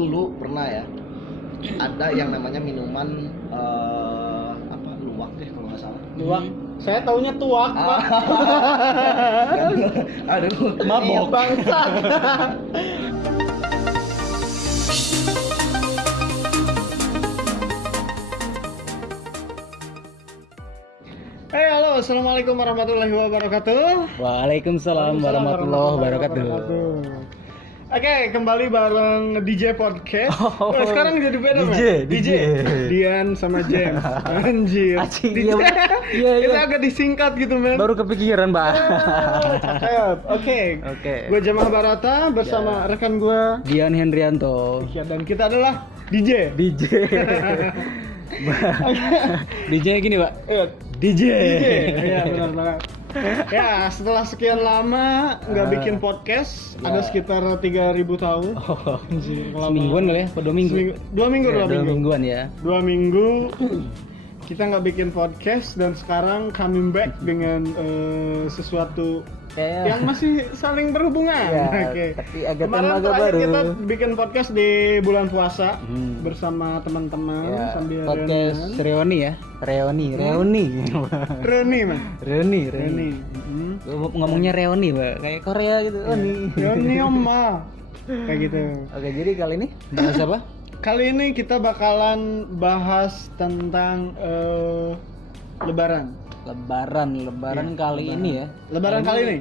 dulu pernah ya. Ada yang namanya minuman luwak deh kalau nggak salah. Luwak. Saya taunya tuak, Pak. Aduh, Mabok bangsat. Halo, assalamualaikum warahmatullahi wabarakatuh. Waalaikumsalam warahmatullahi wabarakatuh. Oke, kembali bareng DJ Podcast. Sekarang jadi beda, DJ. Dian sama James. Anjir. Iya. Itu agak disingkat gitu, men. Baru kepikiran, Pak. Oke. Oke. Gue Jamal Barata bersama rekan gue Dian Hendrianto. dan kita adalah DJ. DJ gini, Pak. DJ. Iya, benar banget. Ya, setelah sekian lama nggak bikin podcast, ada sekitar 3.000 tahun. Oh, Anjir, semingguan kali ya? Apa 2 minggu? Dua minggu. 2 mingguan ya. 2 minggu kita nggak bikin podcast dan sekarang coming back dengan sesuatu yang masih saling berhubungan. Ya, Oke. tapi agak Kemarin agak terakhir baru. kita bikin podcast di bulan puasa bersama teman-teman Ya, sambil podcast reuni ya. Reuni. Reni, man. Reuni. Ngomongnya reuni, Pak. Kayak Korea gitu. Reni Oma. Kayak gitu. Oke, jadi kali ini bahas apa? Kali ini kita bakalan bahas tentang Lebaran. Lebaran kali ini ya. Lebaran kali ini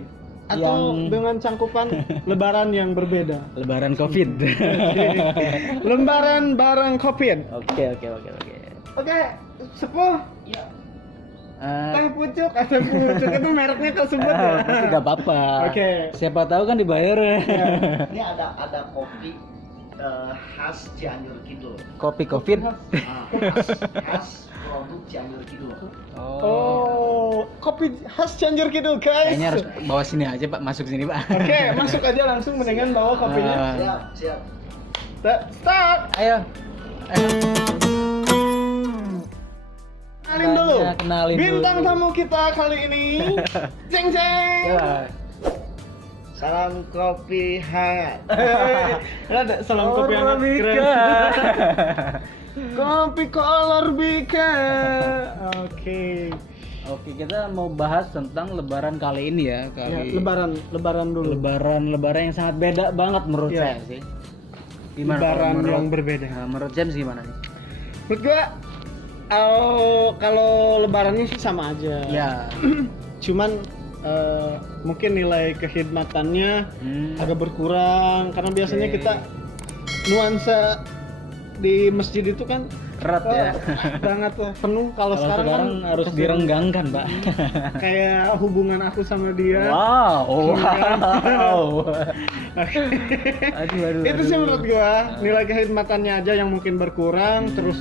atau dengan cangkupan Lebaran yang berbeda. Lebaran Covid. Lembaran barang Covid. Oke. Oke, sepuh. Iya. Teh pucuk atau pucuk itu mereknya kau sebut ya? Tidak apa-apa. Oke. Siapa tahu kan dibayar. Ini ada kopi khas Cianjur Kidul. Kopi Covid. Khas produk Cianjur Kidul. Oh, kopi khas Cianjur Kidul, guys. Kayaknya harus bawa sini aja, Pak. Masuk sini, Pak. Oke, masuk aja langsung mendingan bawa kopinya. Siap. Start. Ayo. Kenalin dulu. Kenalin Bintang dulu. tamu kita kali ini. Jeng. Ya. Salam kopi hangat. Ada salam kopi hangat keren. Kopi kolor bika. Oke. Oke, kita mau bahas tentang Lebaran kali ini ya. Ya, lebaran dulu. Lebaran yang sangat beda banget menurut Ya. saya sih. Gimana Lebaran kalau yang berbeda. Nah, menurut James gimana nih? Menurut gua kalau lebarannya sih sama aja. Ya. Cuman mungkin nilai kekhidmatannya agak berkurang karena biasanya kita nuansa di masjid itu kan Erat ya. sangat penuh. Kalau sekarang kan harus direnggangkan, Pak. kayak hubungan aku sama dia. Wow. Aduh. Itu sih menurut gua nilai kekhidmatannya aja yang mungkin berkurang, terus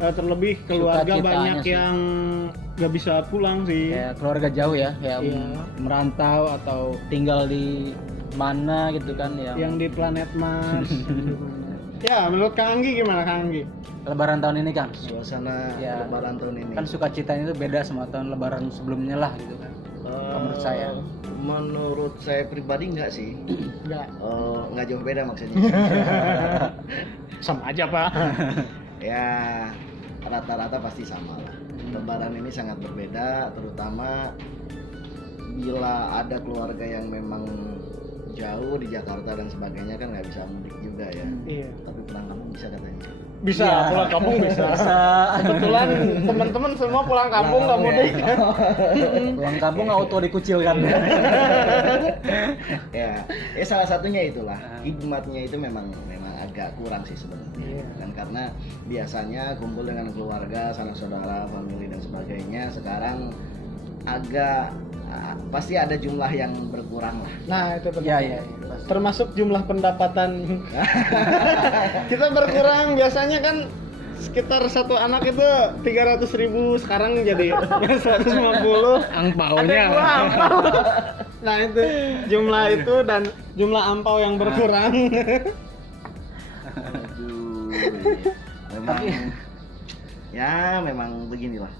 terlebih keluarga Sukacitanya banyak sih. yang nggak bisa pulang sih. Kayak keluarga jauh ya, kayak Iya. merantau atau tinggal di mana gitu kan Yang di planet Mars. Ya, menurut Kang Anggi gimana, Kang Anggi? Lebaran tahun ini kan. Suasana Ya. Lebaran tahun ini. Kan sukacitanya itu beda sama tahun Lebaran sebelumnya lah gitu kan. Menurut saya. Menurut saya pribadi enggak sih. Enggak jauh beda maksudnya. Sama aja, Pak. Ya rata-rata pasti sama lah. Lebaran ini sangat berbeda, terutama bila ada keluarga yang memang jauh di Jakarta dan sebagainya kan nggak bisa mudik juga ya. Iya. Tapi pulang kampung bisa katanya. Bisa, Iya. pulang kampung bisa. Kebetulan teman-teman semua pulang kampung nggak mudik. Pulang kampung auto dikucilkan. Ya salah satunya itulah. Hikmatnya itu memang agak kurang sih sebenarnya. Dan karena biasanya kumpul dengan keluarga, sanak saudara, famili dan sebagainya, sekarang agak pasti ada jumlah yang berkurang lah. Nah, itu benar. Iya. Termasuk jumlah pendapatan. Kita berkurang, biasanya kan sekitar satu anak itu 300.000, sekarang jadi 150. Angpaunya. Ada 2 angpau. Nah, itu jumlah itu dan jumlah ampau yang berkurang. Aduh, memang beginilah.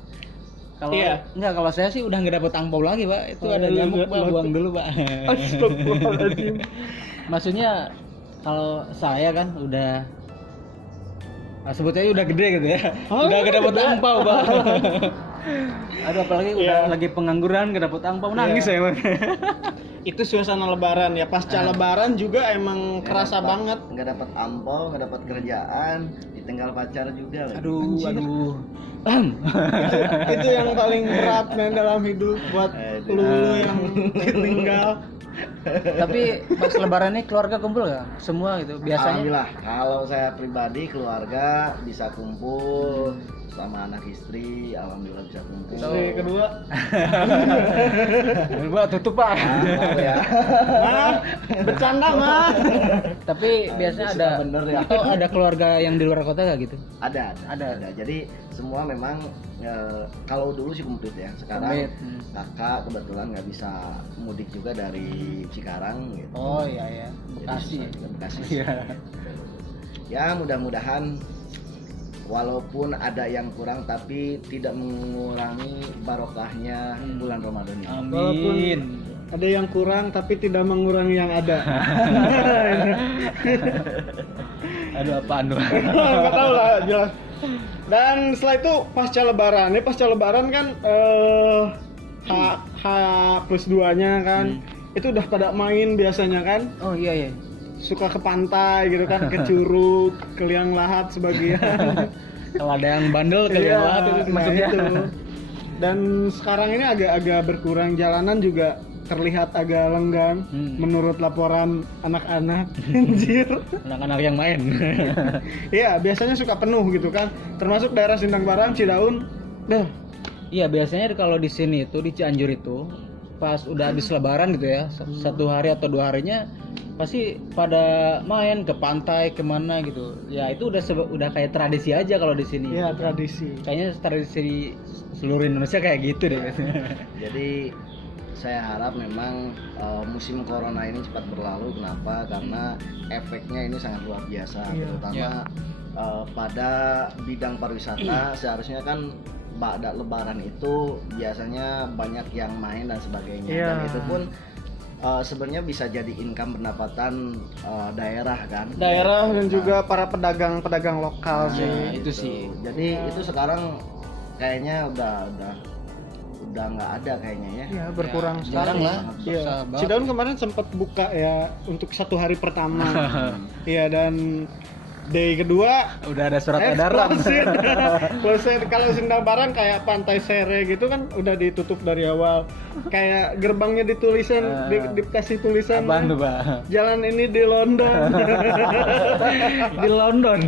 Kalau Iya. enggak, kalau saya sih udah nggak dapet angpau lagi, Pak. Itu ada nyamuk, Pak. Buang dulu, Pak. Astagfirullahaladzim. Maksudnya kalau saya kan udah sebutnya udah gede gitu ya. Oh, udah gak dapet udah. angpau, Bang. Aduh, apalagi udah lagi pengangguran gak dapet angpau, nangis Iya. ya, Bang. Itu suasana lebaran ya, pasca lebaran juga emang kerasa banget. Nggak dapat ampau, nggak dapat kerjaan, ditinggal pacar juga lagi. Aduh. Itu yang paling berat men dalam hidup buat lu yang tinggal. Tapi pas lebaran ini keluarga kumpul gak? Semua gitu biasanya? Alhamdulillah, kalau saya pribadi keluarga bisa kumpul sama anak istri, alhamdulillah bisa kumpul. Istri kedua, Gua tutup, Pak. Maaf ya. mah bercanda mah. Tapi biasanya suka ada bener ya. atau ada keluarga yang di luar kota gak gitu? Ada. Jadi semua memang kalau dulu sih komplit ya. Sekarang Komplit. kakak kebetulan nggak bisa mudik juga dari Cikarang gitu. Oh iya ya, Jadi Bekasi. susah juga Bekasi. Iya. Ya mudah-mudahan walaupun ada yang kurang tapi tidak mengurangi barokahnya bulan Ramadan ini. Walaupun Amin. ada yang kurang tapi tidak mengurangi yang ada. Aduh, apaan lu? Nggak tahu lah, jelas. Dan setelah itu pasca lebaran, ini pasca lebaran kan H plus 2-nya kan, itu udah pada main biasanya kan, Oh iya ya. suka ke pantai gitu kan, ke Curug, ke Liang Lahat sebagian. Kalau ada yang bandel ke Iya, Liang itu nah maksudnya. itu. Dan sekarang ini agak berkurang, jalanan juga terlihat agak lenggang menurut laporan anak-anak. Anjir. Anak-anak yang main. Iya, biasanya suka penuh gitu kan. Termasuk daerah Sindang Barang, Cidaun. Dah. Iya, biasanya kalau di sini itu di Cianjur itu pas udah habis lebaran gitu ya, satu hari atau 2 harinya pasti pada main ke pantai kemana gitu. Ya itu udah kayak tradisi aja kalau di sini. Iya, tradisi. Kayaknya tradisi di seluruh Indonesia kayak gitu deh. Jadi saya harap memang musim corona ini cepat berlalu. Kenapa? Karena efeknya ini sangat luar biasa, Iya. terutama pada bidang pariwisata. Seharusnya kan pada lebaran itu biasanya banyak yang main dan sebagainya. Iya. Dan itu pun sebenarnya bisa jadi income pendapatan daerah kan. Daerah dan Nah, juga para pedagang lokal nah, sih. itu sih. Jadi itu sekarang kayaknya udah nggak ada kayaknya ya. Iya, berkurang Ya, sekali. jarang lah. Iya. Susah banget. Cidaun kemarin sempat buka ya untuk 1 hari pertama. Iya, dan day kedua Udah ada surat edaran. Close. Kalau Sindang Barang kayak Pantai Sere gitu kan udah ditutup dari awal. Kayak gerbangnya ditulisan dikasih tulisan. Apaan tuh, Pak? Jalan ini di London. Di London.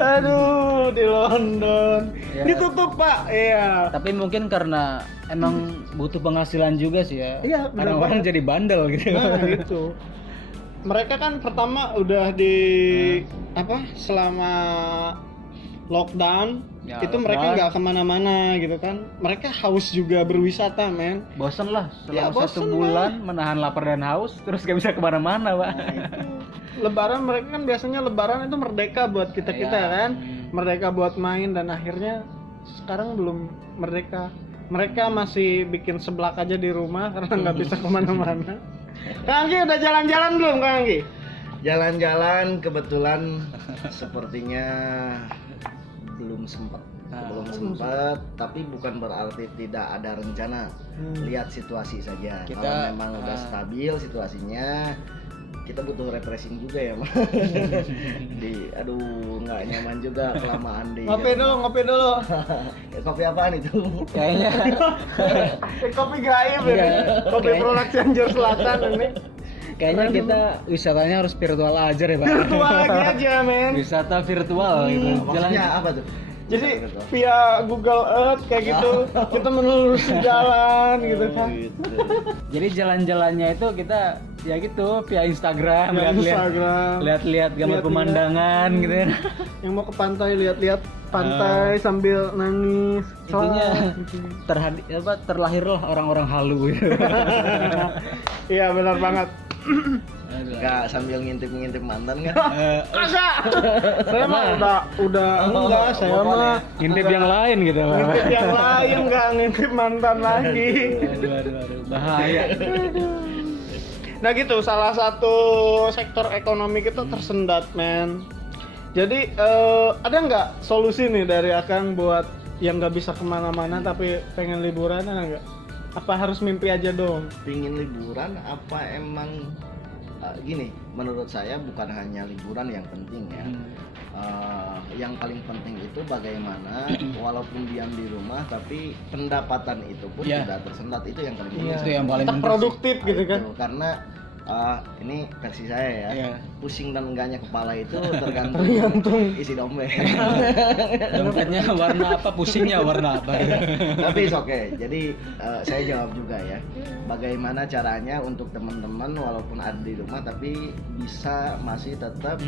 Aduh, di London. Ya. Ditutup, Pak. Iya. Tapi mungkin karena emang butuh penghasilan juga sih ya. Iya, benar Orang-orang banget. jadi bandel gitu. Nah, gitu. Mereka kan pertama udah di selama lockdown Ya, itu mereka lockdown. nggak kemana-mana gitu kan. Mereka haus juga berwisata, men. Bosen lah Ya, selama bosen 1 bulan menahan lapar dan haus terus gak bisa kemana-mana, Pak. Lebaran mereka kan biasanya lebaran itu merdeka buat kita Ya. kan, merdeka buat main dan akhirnya sekarang belum merdeka. Mereka masih bikin seblak aja di rumah karena nggak bisa kemana-mana. Kang Anggi udah jalan-jalan belum, Kang Anggi? Jalan-jalan kebetulan sepertinya belum sempat. Tapi bukan berarti tidak ada rencana. Lihat situasi saja. Kita, Kalau memang udah stabil situasinya, kita butuh refreshing juga ya, Mas. Aduh, nggak nyaman juga kelamaan di. Ngopi dulu. Kopi apaan itu? Kayaknya Kopi gaib ya. Iya. Kopi Kayaknya- produk Cianjur Selatan ini. kayaknya kita wisatanya harus virtual aja deh, Pak. Virtual lagi aja, men. Wisata virtual gitu. Maksudnya apa tuh? Jadi Bisa virtual. via Google Earth kayak gitu kita menelusuri jalan gitu kan. Gitu. Jadi jalan-jalannya itu kita ya gitu via Instagram, Via Instagram. lihat-lihat gambar Lihat-lihat. pemandangan gitu ya. Yang mau ke pantai lihat-lihat pantai sambil nangis. Intinya Gitu. terlahirlah orang-orang halu gitu. Iya benar banget. Nggak sambil ngintip-ngintip mantan kan? Masa? Saya mah udah enggak, saya mah Ngintip yang lain gitu, Pak. ngintip yang lain, nggak ngintip mantan lagi. Aduh, bahaya. Nah gitu, salah satu sektor ekonomi kita tersendat, men. Jadi ada nggak solusi nih dari Akang buat yang nggak bisa kemana-mana tapi pengen liburan, ada nggak? Apa harus mimpi aja dong? Pingin liburan apa emang gini, menurut saya bukan hanya liburan yang penting ya. Yang paling penting itu bagaimana walaupun diam di rumah tapi pendapatan itu pun tidak tersendat, itu yang paling penting. Itu yang paling Tetap penting produktif Nah, gitu kan? itu. Karena ini versi saya ya, pusing dan enggaknya kepala itu tergantung isi dompet. Dompetnya warna apa, pusingnya warna apa. Tapi oke. Jadi saya jawab juga ya, bagaimana caranya untuk teman-teman walaupun ada di rumah tapi bisa masih tetap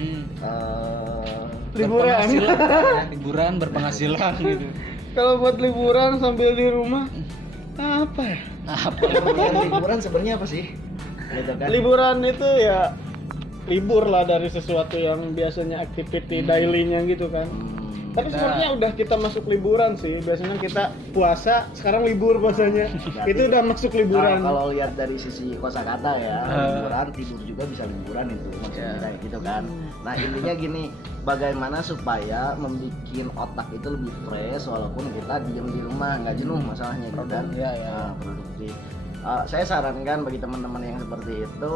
liburan berpenghasilan gitu. Kalau buat liburan sambil di rumah apa ya? Liburan sebenarnya apa sih? Gitu kan? Liburan itu ya libur lah dari sesuatu yang biasanya activity daily-nya gitu kan. Tapi sebenarnya udah kita masuk liburan sih. Biasanya kita puasa, sekarang libur puasanya. Itu udah masuk liburan. Kalau lihat dari sisi kosakata ya, liburan tidur juga bisa liburan itu maksudnya kayak gitu kan. Nah, intinya gini, bagaimana supaya membuat otak itu lebih fresh walaupun kita diam di rumah, nggak jenuh masalahnya gitu kan. Nah, produktif. Saya sarankan bagi teman-teman yang seperti itu,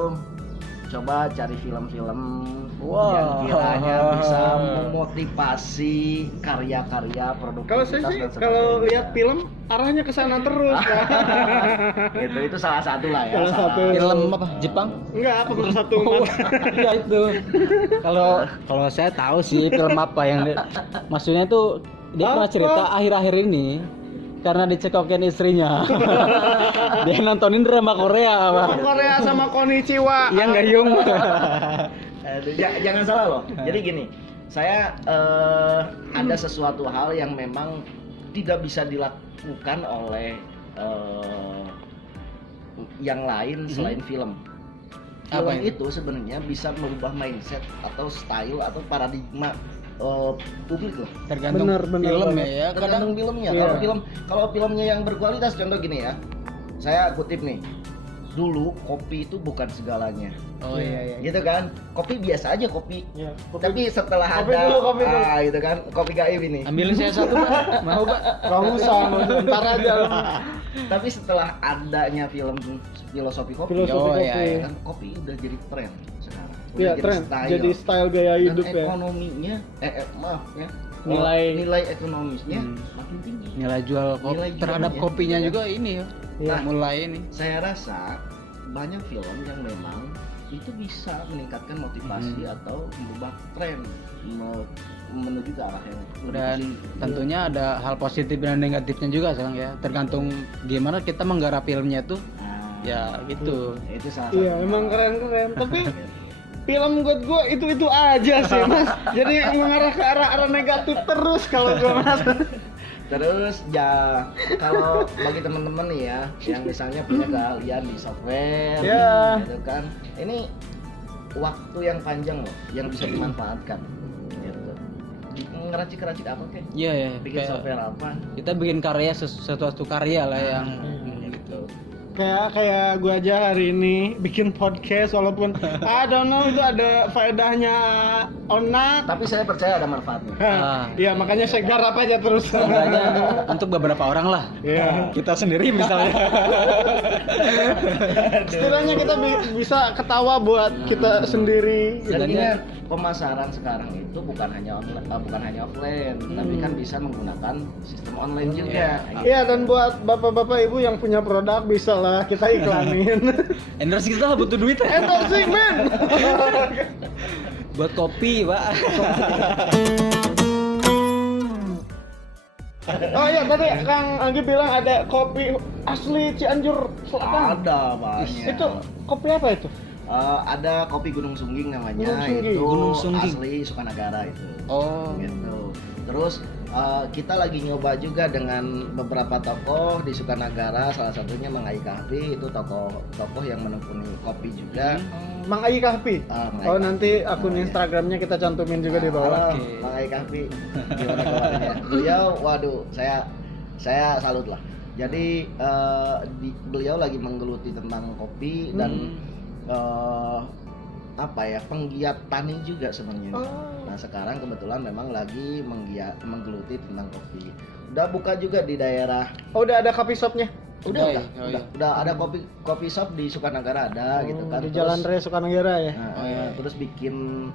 coba cari film-film yang kiranya bisa memotivasi karya-karya produktivitas. Kalau saya sih kalau lihat film arahnya ke sana terus. itu salah satu lah ya. Salah satu. Film apa? Jepang? Enggak, apa satu. Ya itu. Kalau saya tahu sih film apa yang maksudnya itu dia pernah cerita akhir-akhir ini karena dicekokin istrinya. Dia nontonin drama Korea, Pak. Korea sama Konnichiwa. Yang gayung. Jangan salah loh. Jadi gini, saya ada sesuatu hal yang memang tidak bisa dilakukan oleh yang lain selain film. Film itu sebenarnya bisa merubah mindset atau style atau paradigma publik loh. Tergantung film ya. Tergantung filmnya. Kalau filmnya yang berkualitas, contoh gini ya. Saya kutip nih. Dulu kopi itu bukan segalanya. Oh iya. Gitu kan? Kopi biasa aja kopi. Iya. Tapi setelah Kopi ada dulu. gitu kan, kopi gaib ini. Ambilin saya satu, Pak. Mau, Pak? Gak usah, ntar aja. Tapi setelah adanya film filosofi kopi, kan kopi udah jadi tren sekarang. Iya, tren. Jadi style gaya hidup dan ya. ekonominya, maaf ya. Nilai ekonomisnya makin tinggi. Nilai jual terhadap kopinya juga ini ya. Mulai ini. Saya rasa banyak film yang memang itu bisa meningkatkan motivasi atau merubah tren menuju ke arah yang lebih dan positif. tentunya ada hal positif dan negatifnya juga sekarang ya, tergantung gimana kita menggarap filmnya tuh. Ya gitu. Itu salah Iya, emang keren-keren. Tapi film buat gue itu aja sih, Mas. Jadi mengarah ke arah negatif terus kalau gue, Mas. Terus ya kalau bagi teman-teman nih ya yang misalnya punya keahlian di software gitu kan, ini waktu yang panjang loh yang bisa dimanfaatkan gitu. Ngeracik apa kek? Iya. Bikin software apa? Kita bikin karya sesuatu karya lah yang gitu. Kayak gue aja hari ini bikin podcast walaupun I don't know itu ada faedahnya onak. Tapi saya percaya ada manfaatnya. Iya, makanya saya garap aja terus. Untuk beberapa orang lah. Iya. Kita sendiri misalnya. Setidaknya kita bisa ketawa buat kita sendiri. Dan ingat, pemasaran sekarang itu bukan hanya offline, tapi kan bisa menggunakan sistem online juga. Iya, dan buat bapak-bapak ibu yang punya produk bisa lah kita iklanin. Endorse kita butuh duit. Endorsing, men. Buat kopi, Pak. Oh iya, tadi Kang Anggi bilang ada kopi asli Cianjur Selatan. Ada banyak. Itu kopi apa itu? Ada kopi Gunung Sungging namanya. Gunung Sungging. Itu Gunung Sungging. asli Sukanagara itu. Oh. Gitu. Terus kita lagi nyoba juga dengan beberapa tokoh di Sukanagara, salah satunya Mang Ai Kahfi, itu tokoh yang menekuni kopi juga. Mang Ai Kahfi. Nanti akun Instagramnya kita cantumin juga di bawah. Mang Ai Kahfi gimana kabarnya? Beliau, waduh, saya salut lah. Jadi beliau lagi menggeluti tentang kopi dan penggiat tani juga sebenarnya. Nah sekarang kebetulan memang lagi menggeluti tentang kopi. Udah buka juga di daerah. Oh, udah ada coffee shopnya? Udah ada kopi shop di Sukanagara ada gitu kan. Di Jalan Raya Sukanagara ya. Terus bikin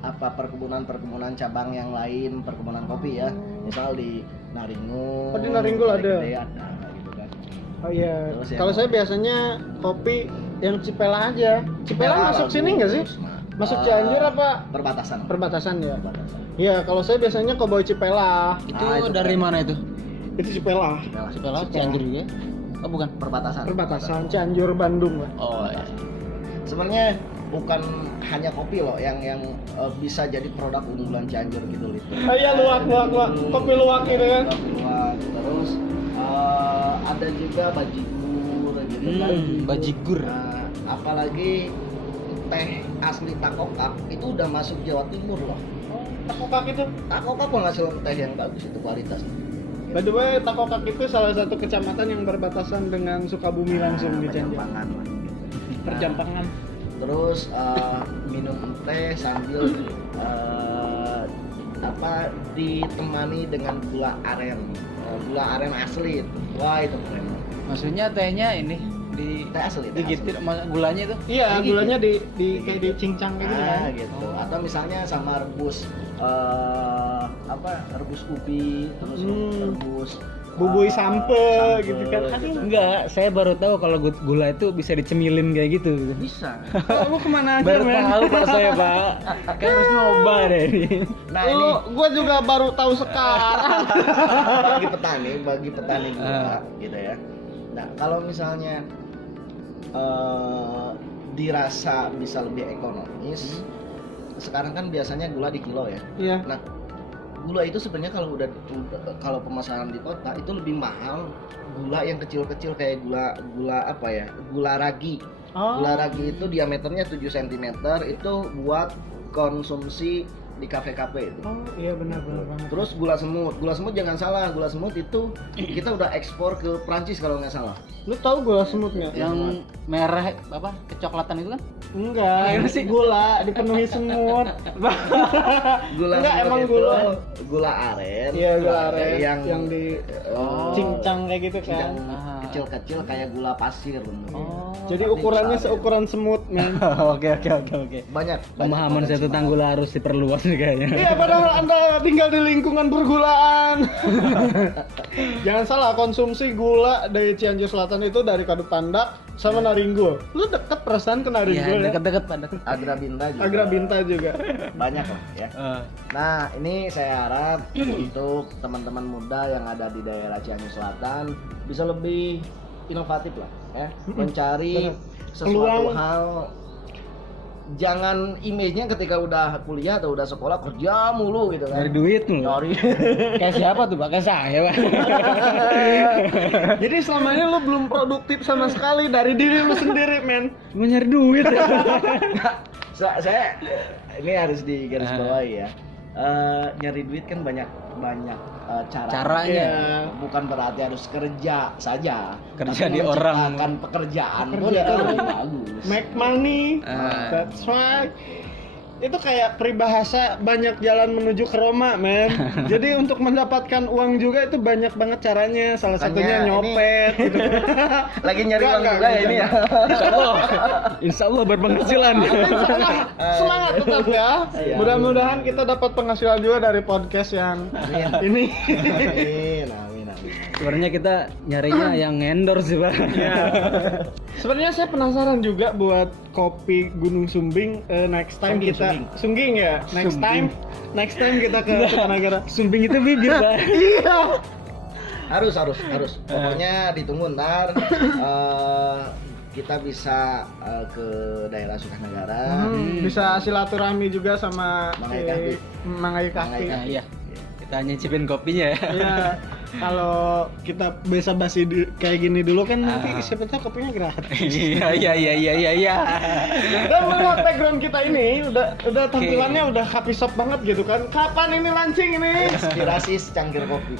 perkebunan cabang yang lain, perkebunan kopi ya. Misal di Naringo. Oh, di Naringo ada. Ada gitu kan. Oh iya. Terus Kalau saya biasanya kopi yang Cipela aja. Cipela masuk sini nggak sih? Masuk Cianjur apa? Perbatasan ya. Iya, kalau saya biasanya Cowboy Cipela. Itu dari mana itu? Itu Cipela. Cipela Cianjur juga? Oh bukan, Perbatasan Cianjur Bandung lah. oh iya. Sebenarnya bukan hanya kopi loh yang bisa jadi produk unggulan Cianjur gitu Lid. Oh iya, luwak. Kopi luwak gitu kan. Kopi luwak. Terus ada juga bajigur gitu kan. Bajigur. Nah, apalagi teh asli Takokak itu udah masuk Jawa Timur loh. Takokak itu? Takokak penghasil teh yang bagus itu kualitas. By the way, Takokak itu salah satu kecamatan yang berbatasan dengan Sukabumi langsung di Cianjur. Perjampangan lah. Perjampangan. Terus minum teh sambil ditemani dengan gula aren asli. Wah itu keren. Maksudnya tehnya ini Teh asli. digitir gulanya itu? Iya, gulanya di kayak dicincang gitu kan. Gitu. Atau misalnya sama rebus rebus ubi, terus rebus Bubui sampe gitu kan. Aduh, Enggak, saya baru tahu kalau gula itu bisa dicemilin kayak gitu. bisa. lu kemana aja, Baru men? tahu Pak saya, Pak. Kan harus nyoba deh ini. Nah ini Gua juga baru tahu sekarang. bagi petani gula gitu ya. Nah kalau misalnya dirasa bisa lebih ekonomis, sekarang kan biasanya gula di kilo ya. Iya. Nah gula itu sebenarnya kalau pemasaran di kota itu lebih mahal gula yang kecil-kecil kayak gula ragi. Gula ragi itu diameternya 7 cm itu buat konsumsi di kafe-kafe itu. Oh iya, benar banget. Terus gula semut jangan salah, gula semut itu kita udah ekspor ke Prancis kalau nggak salah. Lu tahu gula semut nggak? Yang merah apa? Kecoklatan itu kan? Enggak, ini sih gula dipenuhi semut. Enggak, semut emang itu gula aren. Iya, gula aren yang di cincang kayak gitu cincang kan. kecil-kecil kayak gula pasir. Jadi ukurannya seukuran semut, men. Oke. Banyak Pemahaman saya tentang gula harus diperluas nih kayaknya. Iya, padahal Anda tinggal di lingkungan pergulaan. Jangan salah, konsumsi gula dari Cianjur Selatan itu dari Kadupandak sama Naringo. Lu deket perasaan ke Naringo Iya, ya? dekat-dekat Pak. Dekat. Agrabinta juga. juga. Banyak lah ya. Nah, ini saya harap untuk teman-teman muda yang ada di daerah Cianjur Selatan bisa lebih inovatif lah ya, mencari sesuatu Peluang. hal. Jangan image-nya ketika udah kuliah atau udah sekolah kerja mulu gitu kan. Dari duit mulu. Nyari. Kayak siapa tuh Pak? Kayak saya, Pak. Jadi selama ini lu belum produktif sama sekali dari diri lu sendiri, men. Cuma nyari duit. Saya ini harus digarisbawahi ya. Nyari duit kan banyak Caranya. Iya. Bukan berarti harus kerja saja. Kerja Tapi di orang. menciptakan pekerjaan pun itu lebih bagus. Make money. That's right. Itu kayak peribahasa banyak jalan menuju ke Roma, men. Jadi untuk mendapatkan uang juga itu banyak banget caranya. Salah satunya nyopet gitu. Lagi nyari uang juga ya ini ya. Insya Allah berpenghasilan. Semangat tetap ya. Iya. Mudah-mudahan kita dapat penghasilan juga dari podcast yang ini. Amin. Sebenarnya kita nyarinya yang endorse sih Pak. Ya. Sebenarnya saya penasaran juga buat kopi Gunung Sumbing. Next time Sungging ya. Next time kita ke Sukanagara. Sumbing itu bibir Pak. Iya. Harus. Pokoknya ditunggu ntar kita bisa ke daerah Sukanagara. Bisa silaturahmi juga sama Mangai Kahfi. Nah, iya. Kita nyicipin kopinya ya. Iya. Kalau kita bisa basi kayak gini dulu kan nanti siapa tahu kopinya gratis. Iya. Dan melihat background kita ini udah tampilannya udah coffee shop banget gitu kan. Kapan ini launching ini? Inspirasi secangkir kopi.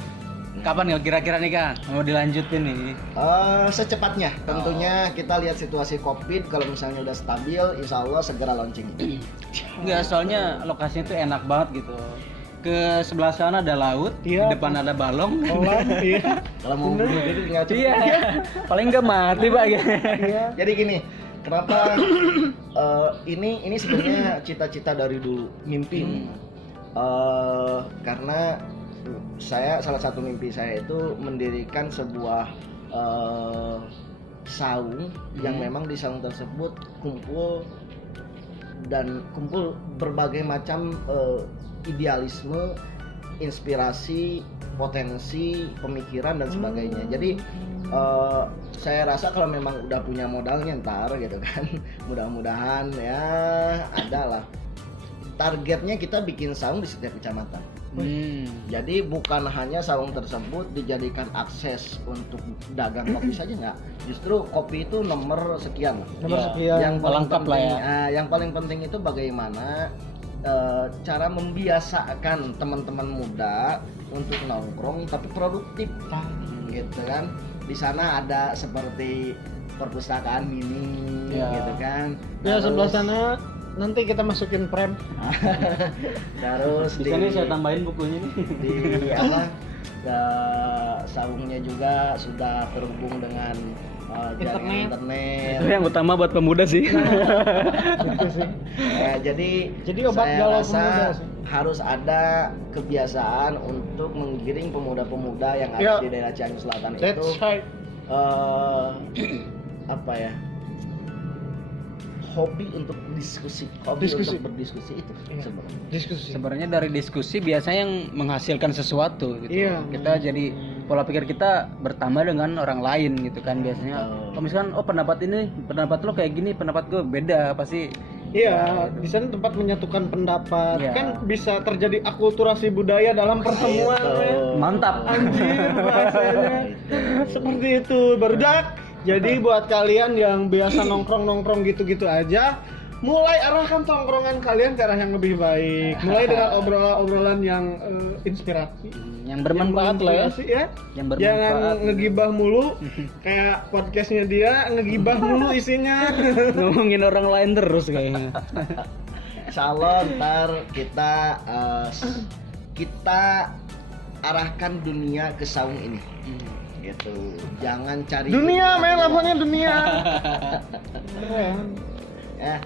Kapan nggak kira-kira nih Kang? Mau dilanjutin nih? Secepatnya, tentunya kita lihat situasi COVID. Kalau misalnya udah stabil, insya Allah segera launching. Enggak, soalnya lokasinya tuh enak banget gitu. Ke sebelah sana ada laut, Iya. di depan ada balong. Kolam, iya. Kalau mau bunuh diri tinggal cepet. Iya, paling nggak mati Pak. Iya. Jadi gini, kenapa ini sebenarnya cita-cita dari dulu, mimpi. Karena salah satu mimpi saya itu mendirikan sebuah saung yang memang di saung tersebut kumpul berbagai macam idealisme, inspirasi, potensi, pemikiran dan sebagainya. Jadi saya rasa kalau memang udah punya modalnya ntar gitu kan, mudah-mudahan ya ada lah. Targetnya kita bikin saung di setiap kecamatan. Jadi bukan hanya saung tersebut dijadikan akses untuk dagang kopi saja, nggak. Justru kopi itu nomor sekian. Nomor Ya, sekian. Yang paling lengkap lah penting, ya. yang paling penting itu bagaimana cara membiasakan teman-teman muda untuk nongkrong tapi produktif, gitu kan. Di sana ada seperti perpustakaan mini, Ya. gitu kan. Ya Terus- sebelah sana nanti kita masukin prem. Terus Di sini saya tambahin bukunya nih. di apa? Saungnya juga sudah terhubung dengan jaringan internet. Itu yang utama buat pemuda sih. Gitu sih. Jadi obat saya galau rasa pemuda sih. harus ada kebiasaan untuk menggiring pemuda-pemuda yang Ya. ada di daerah Cianjur Selatan itu That's right. apa ya, hobi untuk diskusi, Diskusi. untuk berdiskusi itu Iya. sebenarnya. Diskusi. Sebenarnya dari diskusi biasanya yang menghasilkan sesuatu gitu. Iya. Kita jadi pola pikir kita bertambah dengan orang lain gitu kan biasanya. Kalau misalkan pendapat lo kayak gini, pendapat gue beda, pasti Iya, di sana tempat menyatukan pendapat. Iya. Kan bisa terjadi akulturasi budaya dalam pertemuan. Gitu. Ya. mantap. Anjir bahasanya. Gitu. Seperti itu, barudak. Jadi buat kalian yang biasa nongkrong-nongkrong gitu-gitu aja, mulai arahkan tongkrongan kalian ke arah yang lebih baik. Mulai dengan obrolan-obrolan yang inspiratif. Yang bermanfaat Yang lah ya. menginspirasi ya. Yang Jangan bermanfaat. ngegibah mulu kayak podcastnya dia ngegibah mulu isinya. Ngomongin orang lain terus kayaknya. Insya Allah ntar kita arahkan dunia ke saung ini, gitu. Jangan cari Dunia, men, lapannya dunia. Keren. ya,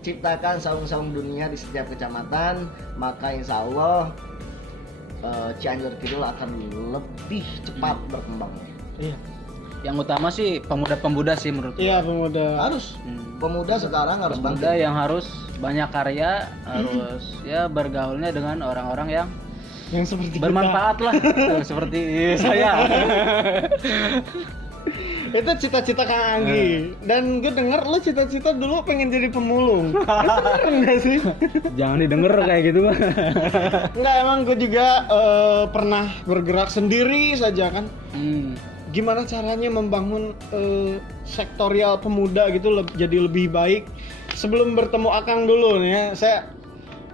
ciptakan saung-saung dunia di setiap kecamatan, maka insya Allah Cianjur Kidul akan lebih cepat berkembang. Iya. Yang utama sih pemuda-pemuda sih menurut gua. Iya, pemuda. Harus pemuda sekarang harus Pemuda bangkit. yang harus banyak karya, harus ya bergaulnya dengan orang-orang yang Yang seperti kita. bermanfaat lah. Tuh, seperti saya. Itu cita-cita Kang Anggi. Dan gue denger lu cita-cita dulu pengen jadi pemulung. Bener enggak sih? Jangan didengar kayak gitu mah. Enggak, emang gue juga pernah bergerak sendiri saja kan. Gimana caranya membangun sektorial pemuda gitu jadi lebih baik. Sebelum bertemu Akang dulu nih ya, saya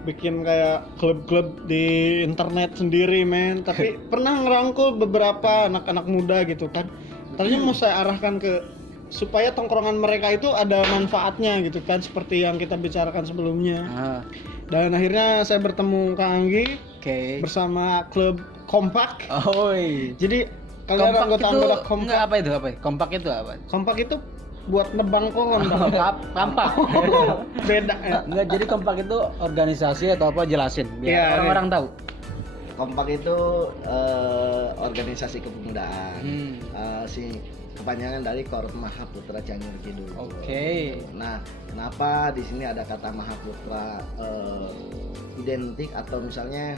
bikin kayak klub-klub di internet sendiri, men. Tapi pernah ngerangkul beberapa anak-anak muda gitu kan. Tadinya mau saya arahkan ke supaya tongkrongan mereka itu ada manfaatnya gitu kan, seperti yang kita bicarakan sebelumnya. Dan akhirnya saya bertemu Kang Anggi Oke. bersama klub Kompak. Oi. Jadi kalian anggota-anggota Kompak. Enggak, apa itu? Kompak itu apa? Kompak itu buat nebang pohon. Bang. Kampak. Beda ya. Enggak, jadi kompak itu organisasi atau apa, jelasin biar Iya, orang-orang tahu. Kompak itu organisasi kepemudaan, si kepanjangan dari Korut Mahaputra Cianjur Kidul. Oke. Nah, kenapa di sini ada kata Mahaputra identik atau misalnya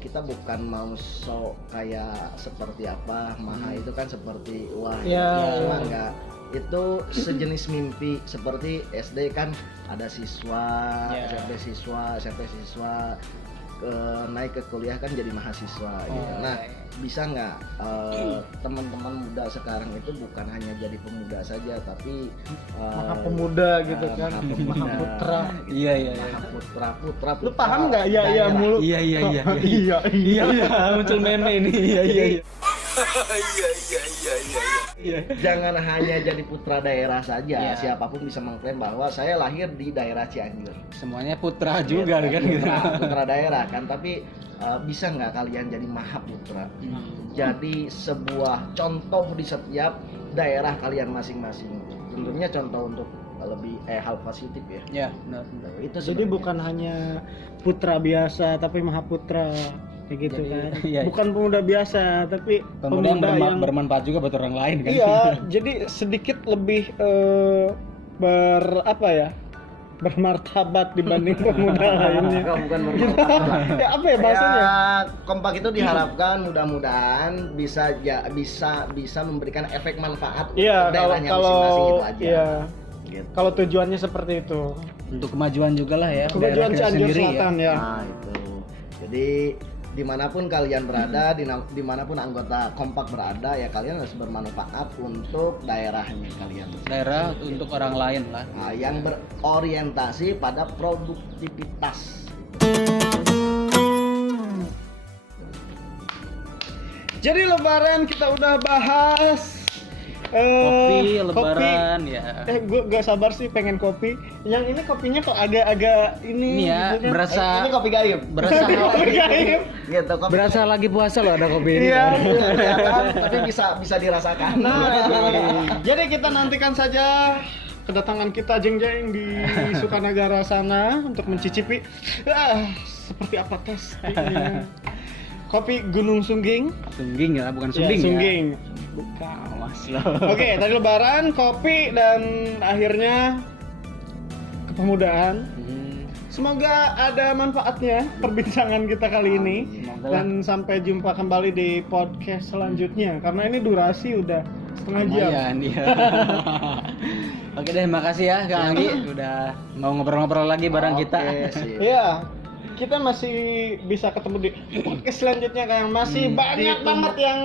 kita bukan mau sok kayak seperti apa, Maha itu kan seperti wah, Ya. cuma enggak. Itu sejenis mimpi seperti SD kan ada siswa, Ya. SMP siswa, naik ke kuliah kan jadi mahasiswa gitu. Nah, bisa nggak teman-teman muda sekarang itu bukan hanya jadi pemuda saja, tapi Maha pemuda gitu kan, Maha putra. gitu. Iya, iya, iya. Maha putra. Lu paham nggak? Iya mulu. Iya. Iya. Muncul meme ini. Iya. Jangan hanya jadi putra daerah saja. Iya. Siapapun bisa mengklaim bahwa saya lahir di daerah Cianjur. Semuanya putra juga kan gitu. Putra daerah kan, tapi bisa nggak kalian jadi maha putra? Jadi sebuah contoh di setiap daerah kalian masing-masing. Tentunya contoh untuk lebih hal positif ya. Ya, benar. Itu Jadi sebenarnya. bukan hanya putra biasa tapi maha putra kayak gitu Jadi, kan. iya. Bukan pemuda biasa tapi Pemuda yang pemuda yang bermanfaat juga buat orang lain kan. iya, jadi sedikit lebih bermartabat dibanding pemuda lainnya. Bukan Gitu. bermanfaat. Ya apa ya bahasanya? Ya, kompak itu diharapkan mudah-mudahan bisa memberikan efek manfaat Iya, untuk daerahnya kalau masing-masing itu aja. iya. Gitu. Kalau tujuannya seperti itu. Untuk kemajuan juga lah ya. Kemajuan daerah kita Cianjur sendiri Selatan ya. Nah itu. Jadi dimanapun kalian berada, dimanapun anggota kompak berada, ya kalian harus bermanfaat untuk daerahnya kalian. Daerah untuk orang lain lah. Nah, yang berorientasi pada produktivitas. Jadi lebaran kita udah bahas Kopi, lebaran ya. Gue gak sabar sih pengen kopi. Yang ini kopinya kok agak-agak Ini ini ya, gitu kan. berasa Ini kopi gaib. berasa Kopi gaib. Gitu, kopi berasa lagi puasa loh ada kopi ini. Iya. kelihatan, tapi bisa dirasakan. Nah, itu. Jadi kita nantikan saja kedatangan kita jeng-jeng di Sukanagara sana untuk mencicipi seperti apa tesnya. Kopi Gunung Sungging. Sungging ya, bukan Sungging ya. Sungging. Bukan. Mas loh. Oke, tadi lebaran, kopi, dan akhirnya kepemudaan. Semoga ada manfaatnya perbincangan kita kali ini. Semoga lah. Dan sampai jumpa kembali di podcast selanjutnya. Karena ini durasi udah setengah jam. Lumayan, iya. Oke deh, makasih ya Kang Anggi udah mau ngobrol-ngobrol lagi bareng kita. Oke, sip. Iya, kita masih bisa ketemu di podcast selanjutnya Kang. Masih banyak banget yang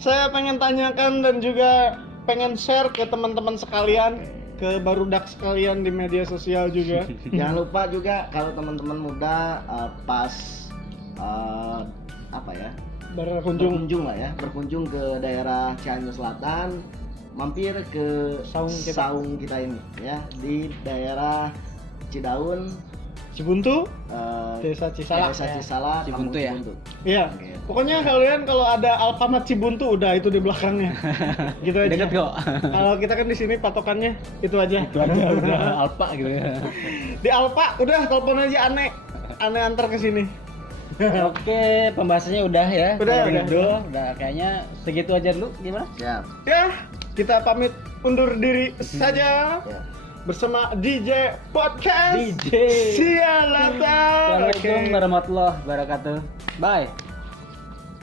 saya pengen tanyakan dan juga pengen share ke teman-teman sekalian, ke barudak sekalian di media sosial juga. Jangan lupa juga kalau teman-teman muda pas berkunjung ke daerah Cianjur Selatan, mampir ke saung kita ini ya, di daerah Cidaun, Cibuntu, Desa Desa Cisalak. Cisalak, Cibuntu Kampung ya? Cibuntu. Iya. Oke. Pokoknya kalian kalau ada Alfamart Cibuntu udah itu di belakangnya. Gitu aja. Deket kok. Kalau kita kan di sini patokannya itu aja. Itu aja udah alpa gitu ya. Di Alfa udah telepon aja Ane antar ke sini. Oke, pembahasannya udah ya. Udah. Udah kayaknya segitu aja dulu. Gimana? Siap. Ya, kita pamit undur diri saja Ya. bersama DJ Podcast. DJ. Sialatan. Assalamualaikum warahmatullahi wabarakatuh. Bye.